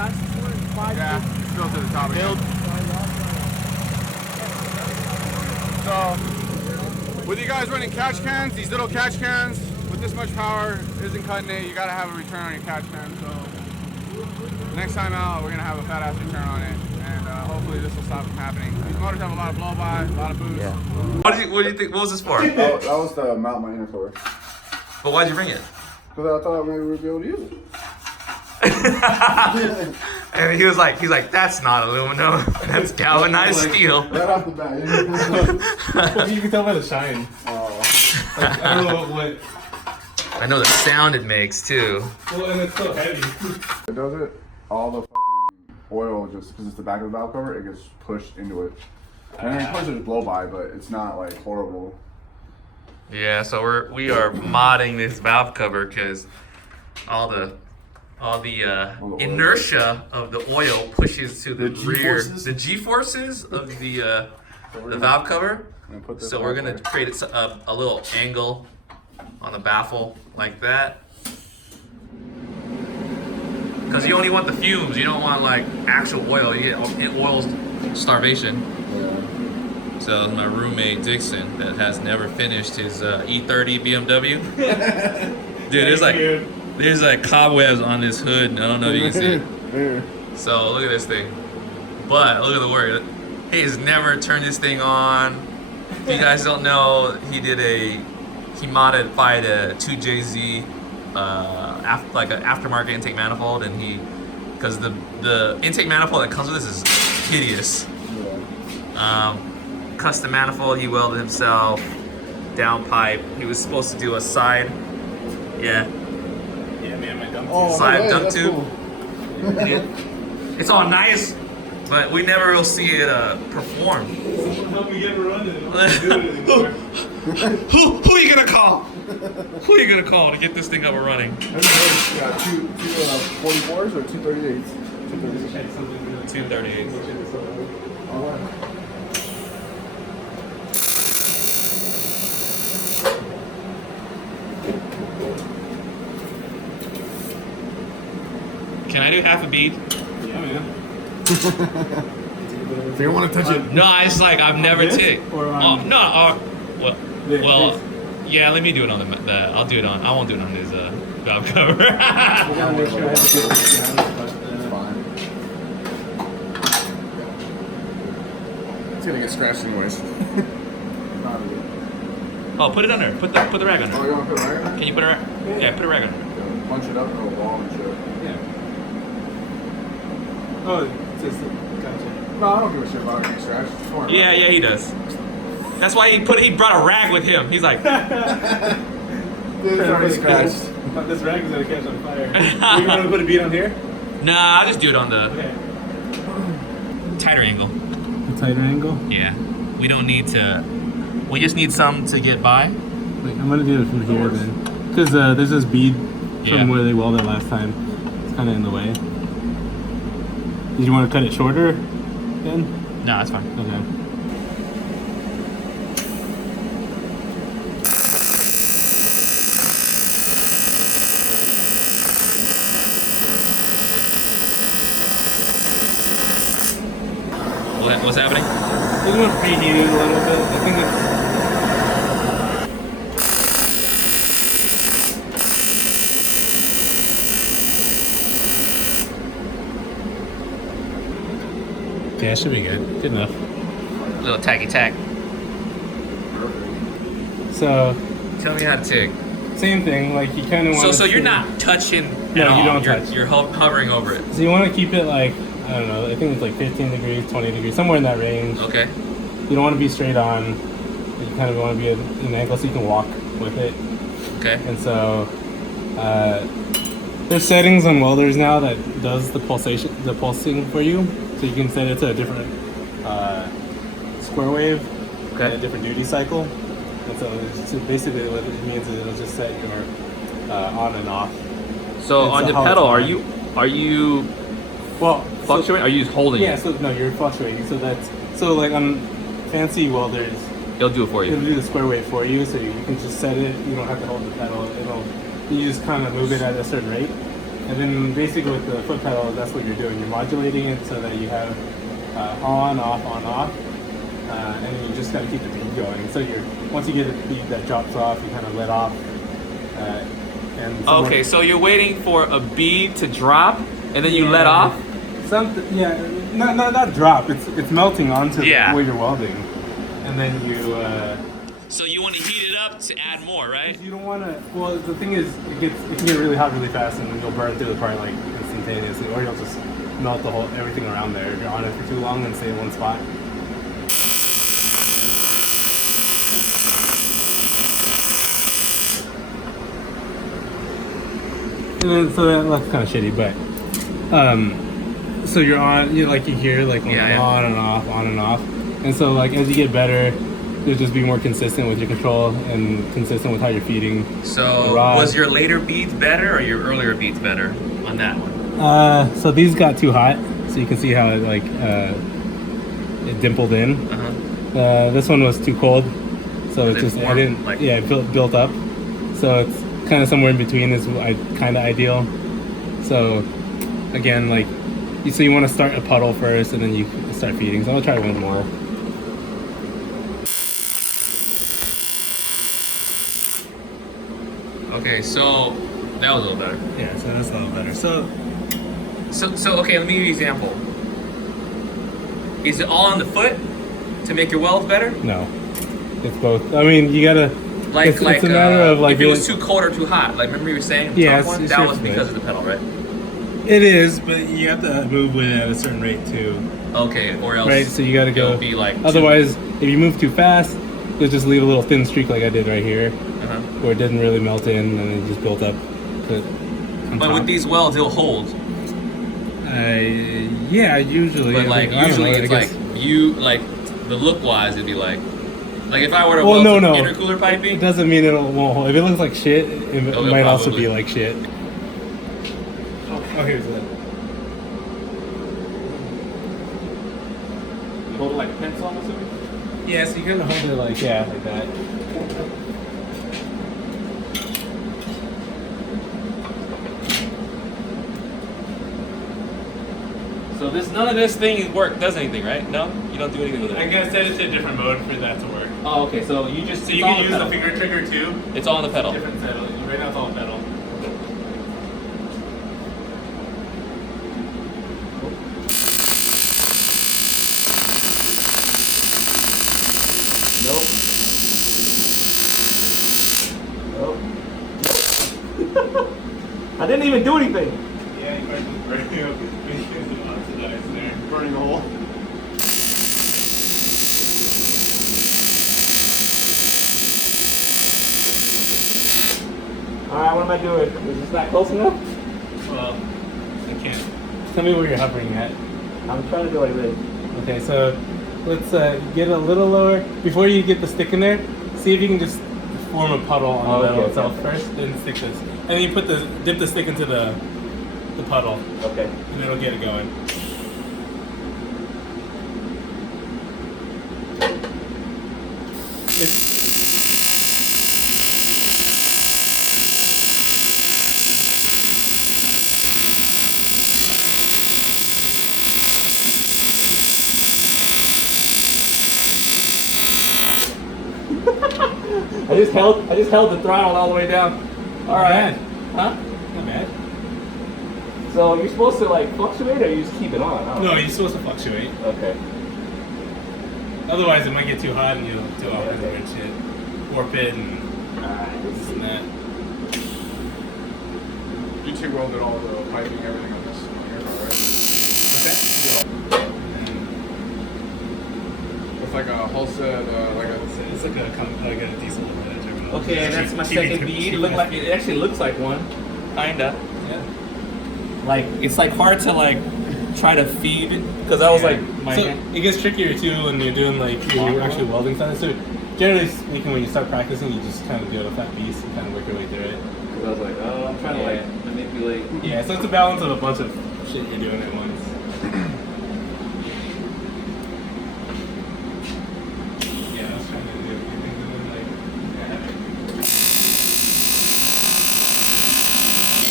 Yeah, still to the top again. So, with you guys running catch cans, these little catch cans with this much power isn't cutting it. You gotta have a return on your catch can. So, next time out, we're gonna have a fat ass return on it, and hopefully this will stop from happening. These motors have a lot of blow by, a lot of boost. Yeah. What do you think? What was this for? That was to mount my intercooler. But why'd you bring it? Because I thought maybe we'd be able to use it. And he's like, that's not aluminum, that's galvanized steel. Right off the bat. You can tell by the shine. Like, I don't know what. I know the sound it makes too. Well, and it's so heavy. It does it. All the oil, just because it's the back of the valve cover, it gets pushed into it. And then of course there's blow by, but it's not like horrible. Yeah, so we are modding this valve cover because all the inertia of the oil pushes to the rear, the G-forces of the valve cover. So we're gonna create a little angle on the baffle like that. Because you only want the fumes, you don't want like actual oil. You get oil starvation. So my roommate Dixon that has never finished his E30 BMW. Dude, there's like cobwebs on this hood. I don't know if you can see it. So look at this thing. But look at the work. He has never turned this thing on. If you guys don't know, he modified a 2JZ like an aftermarket intake manifold, and because the intake manifold that comes with this is hideous. Custom manifold he welded himself, downpipe. He was supposed to do a side, Yeah, man, my dump side dump tube. Cool. It's all nice, but we never will see it perform. Someone help me get it running. Who are you gonna call? Who are you gonna call to get this thing up and running? Yeah, two 44s or 238s? 238s. Can I do half a bead? Yeah, man. So you want to touch it? No, it's like I've never ticked. Well, yeah. Let me do it on the. I'll do it on. I won't do it on his valve cover. We gotta make sure I have to get this down. It's fine. It's gonna get scratched anyways. Oh, put it on there. Put the rag on Oh, there. you want to put a rag on? Can you put a rag? Yeah, put a rag on there. Punch it up to a wall and shit. Yeah. Oh, just gotcha. No, I don't give a shit about it getting scratched. Just worry Yeah, about he does. That's why he brought a rag with him. He's like, it. It's already scratched. This rag is gonna catch on fire. You want to put a bead on here? nah, I'll just do it on the Okay. tighter angle. A tighter angle? Yeah, we don't need to. We just need some to get by. Wait, I'm gonna do it from here then. Because there's this bead from where they welded last time. It's kind of in the way. Did you want to cut it shorter then? No, that's fine. Okay. What's happening? It's going to preheat it a little bit. I think it's... Yeah, it should be good. Good enough. A little tacky tack. So, Tell me how to TIG. same thing. Like, you kind of want So you're not touching No, at all. you don't touch. You're hovering over it. So you want to keep it like, I don't know, I think it's like 15 degrees, 20 degrees, somewhere in that range. Okay. You don't want to be straight on. You kind of want to be at an angle so you can walk with it. Okay. And so there's settings on welders now that does the pulsing for you. So you can set it to a different square wave, and a different duty cycle. And so basically what it means is it'll just set your on and off. So And on so the how pedal, it's are you well fluctuating? Are you just holding Yeah, it? so no, you're fluctuating. So like on fancy welders, It'll do it for it'll you. do the square wave for you, so you can just set it. You don't have to hold the pedal. You just kind of move it at a certain rate, And then basically with the foot pedal, that's what you're doing. You're modulating it so that you have on, off, on, off. And then you just gotta keep the bead going. So once you get a bead that drops off, you kind of let off. Okay, so you're waiting for a bead to drop, and then you let off? Something, yeah, not drop. It's melting onto where you're welding. And then you... So you want to heat it up to add more, right? You don't want to... Well, the thing is, it can get really hot really fast, and then you'll burn through the part like instantaneously, or you'll just melt everything around there if you're on it for too long and stay in one spot. And then, so that's kind of shitty, but so you're on, you hear like on and off, on and off, and so like as you get better, you'll just be more consistent with your control and consistent with how you're feeding. So was your later beads better or your earlier beads better on that one? So these got too hot, so you can see how it it dimpled in. This one was too cold, so it just it built up. So it's kind of somewhere in between is kind of ideal. So again, so you want to start a puddle first and then you start feeding. So I'll try one more. Okay, so that was a little better. Yeah, so that's a little better. So okay, let me give you an example. Is it all on the foot to make your welds better? No, it's both. I mean, you gotta. It's a matter of if it was too cold or too hot. Like remember you were saying that was because of the pedal, right? It is, but you have to move with it at a certain rate too. Okay, or else right. So you gotta go. Be like otherwise, if you move too fast, you'll just leave a little thin streak like I did right here, where it didn't really melt in and it just built up. But with these welds, it'll hold. Yeah, usually. But usually it's the look wise, it'd be like if I were to weld some intercooler piping. It doesn't mean it won't hold. If it looks like shit, it might also be like shit. Oh, here's that. You hold it like a pencil, I'm assuming? Yeah, so you kind of hold it like that. So none of this thing does anything, right? No? You don't do anything with it? I gotta set it to a different mode for that to work. Oh, okay, so you just... So you can use the finger trigger too? It's all on the pedal? Different pedal. Right now it's all pedal. Nope. I didn't even do anything. Yeah, you might just burn it up. Burning a hole. Alright, what am I doing? Is this not close enough? Well, I can't. Tell me where you're hovering at. I'm trying to do like this. Okay, so let's get a little lower. Before you get the stick in there, see if you can just form a puddle on the metal itself first, then stick this. And then you dip the stick into the puddle. Okay. And it'll get it going. I just held the throttle all the way down. Alright. Huh? Not bad. So you're supposed to fluctuate or you just keep it on? No, you're supposed to fluctuate. Okay. Otherwise it might get too hot and you'll do all kinds of weird shit. Warp it and this and that. You TIG welded all the piping, everything on this one here, right? Okay. It's like a hull set, it's like a diesel terminal. Okay, and that's my second bead. It actually looks like one. Kinda. Yeah. It's hard to try to feed it because I was my hand. It gets trickier too when you're doing you're actually welding something. So generally speaking, when you start practicing, you just kind of do it a flat piece and kind of work your way through it. Because I was like, oh, I'm trying to manipulate. Yeah, so it's a balance of a bunch of shit you're doing at once. Yeah, I was trying to do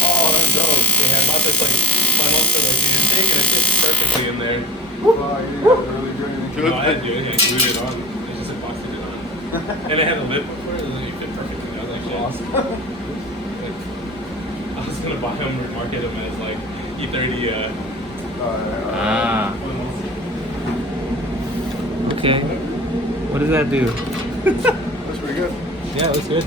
oh, that's dope. they have funnel for like the intake, and it fits perfectly in there. Wow, you didn't really do anything to No, I it. didn't do anything. I glued it on. I just epoxied it on. And it had a lid for it, and then it fit perfectly. I was actually Awesome. I was gonna buy them or market them as like E30. Okay. What does that do? That's pretty good. Yeah, it looks good.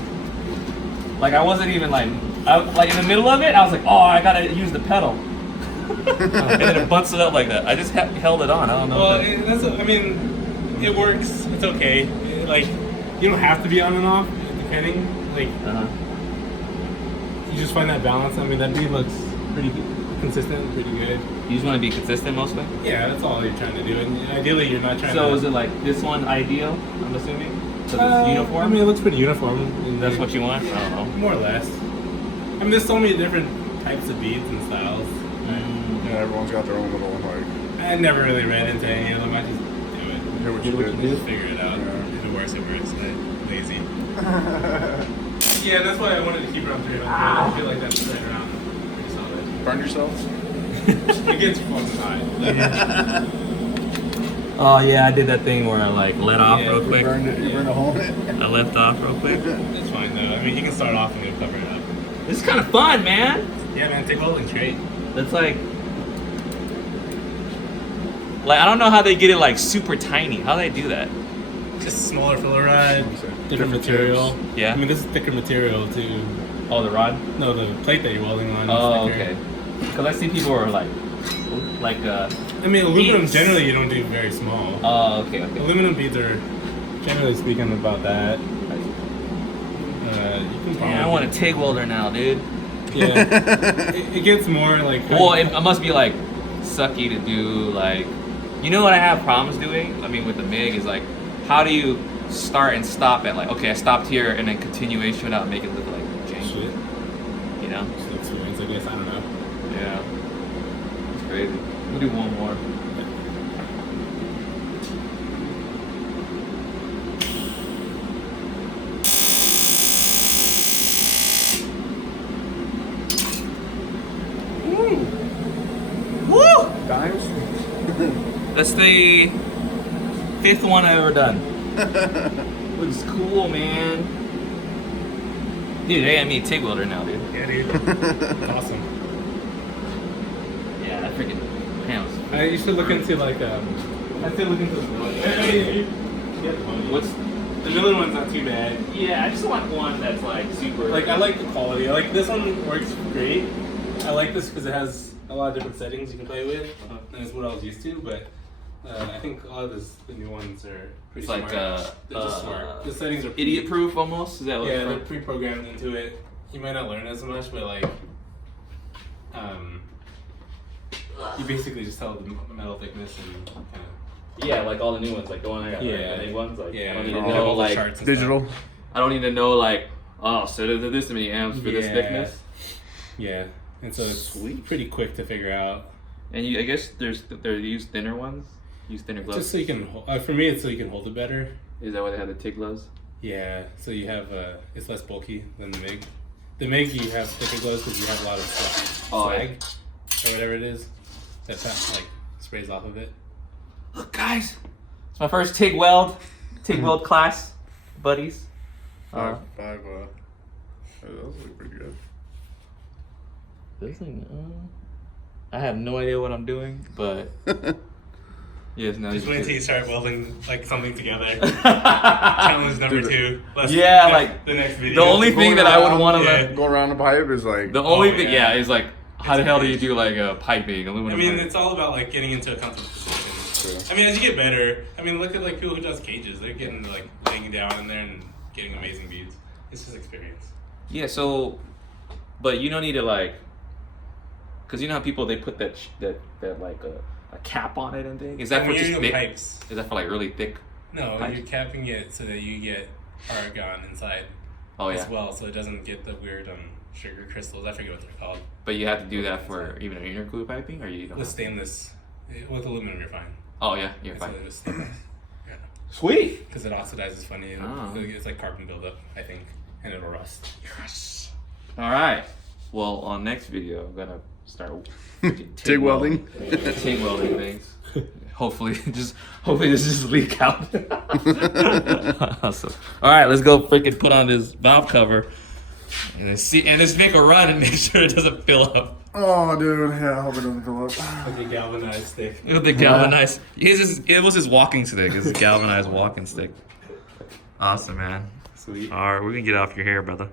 Like I wasn't even like in the middle of it. I was like, oh, I gotta use the pedal. And then it butts it up like that. I just held it on. I don't know. Well, I mean, it works. It's okay. Like, you don't have to be on and off, depending. Like, you just find that balance. I mean, that bead looks pretty consistent, pretty good. You just want to be consistent mostly? Yeah, that's all you're trying to do. And ideally, you're not trying to... So is it like this one ideal, I'm assuming? So it's uniform? I mean, it looks pretty uniform. That's what you want? I don't know. More or less. I mean, there's so many different types of beads and styles. Yeah, everyone's got their own little like. I never really read into any of them. I just do it. Hear what you do. Just figure it out. If it works, it works. I'm lazy. Yeah, that's why I wanted to keep it on 300. I feel like that's right around pretty solid. Burn yourselves? It gets fucking high. Oh yeah, I did that thing where I like let off real quick. You burned a hole in it? I left off real quick. It's fine though. I mean, you can start off and then cover it up. This is kind of fun, man. Yeah, man, take welding straight. That's like I don't know how they get it like super tiny. How do they do that? Just smaller filler rod, different material. Yeah. I mean, this is thicker material too. Oh, the rod? No, the plate that you're welding on. Oh, is thicker. okay. Because I see people are like I mean, aluminum generally you don't do very small. Oh, okay. Aluminum beads are, generally speaking, about that. You can probably. Man, I want a TIG welder now, dude. Yeah. it gets more like. Well, it must be like sucky to do like. You know what I have problems doing? I mean, with the MIG is like, how do you start and stop at like, okay, I stopped here and then continuation without making it look like jank. Shit. You know? Just experience, I guess. I don't know. Yeah. It's crazy. We'll do one more. Woo! Dimes? That's the 5th one I've ever done. Looks cool, man. Dude, they got me a TIG welder now, dude. Yeah, dude. Awesome. Yeah, that freaking pounds. You should look into like I should look into What's the Miller one's not too bad. Yeah, I just want one that's like super. Like I like the quality. Like this one works great. I like this because it has a lot of different settings you can play with. And it's what I was used to, but I think a lot of the new ones are pretty It's like smart. They're just smart. The settings are idiot proof almost. Is that what? Yeah, they're pre-programmed into it. You might not learn as much, but like, you basically just tell the metal thickness and kind of. Yeah, like all the new ones, like the one I got. Yeah, the new ones, like yeah. I don't need They to have know all the like charts and Digital. stuff. I don't need to know like so there's this many amps for this Yeah. thickness. Yeah, and so it's pretty quick to figure out. And I guess they use thinner ones. Use thinner gloves. Just so you can, for me, it's so you can hold it better. Is that why they have the TIG gloves? Yeah, so you have, it's less bulky than the MIG. The MIG, you have thicker gloves because you have a lot of slag or whatever it is that like sprays off of it. Look, guys, it's my first TIG weld class, buddies. Five. Those look pretty good. This thing, I have no idea what I'm doing, but yes, now Just wait until you start welding like something together. Challenge number 2. Yeah, like the next video. the only thing that I would want to learn. Going around the pipe is like. The only thing, is like, how the hell do you do like a piping, aluminum? I mean, piping? it's all about like getting into a comfortable position. True. I mean, as you get better, I mean, look at like people who does cages. They're getting like laying down in there and getting amazing beads. It's just experience. Yeah. So, but you don't need to like, cause you know how people they put that like a cap on it and thing. Is that for just thick? Pipes? Is that for like really thick? No, pipes? you're capping it so that you get argon inside as well, so it doesn't get the weird sugar crystals. I forget what they're called. But you have to do that for even an interglue piping, or you don't? With stainless, with aluminum, you're fine. Oh yeah, you're fine. With stainless. Yeah. Sweet. Because it oxidizes funny. And Oh. it's like carbon buildup, I think, and it'll rust. All right. Well, on next video, I'm gonna start TIG welding. TIG welding things. Hopefully this just leak out. Awesome. All right, let's go freaking put on this valve cover and then see, and let's make a run and make sure it doesn't fill up. Oh, dude. Yeah, I hope it doesn't fill up. Like a galvanized stick. With the galvanized, it was his walking stick. It's a galvanized walking stick. Awesome, man. Sweet. All right, we can get off your hair, brother.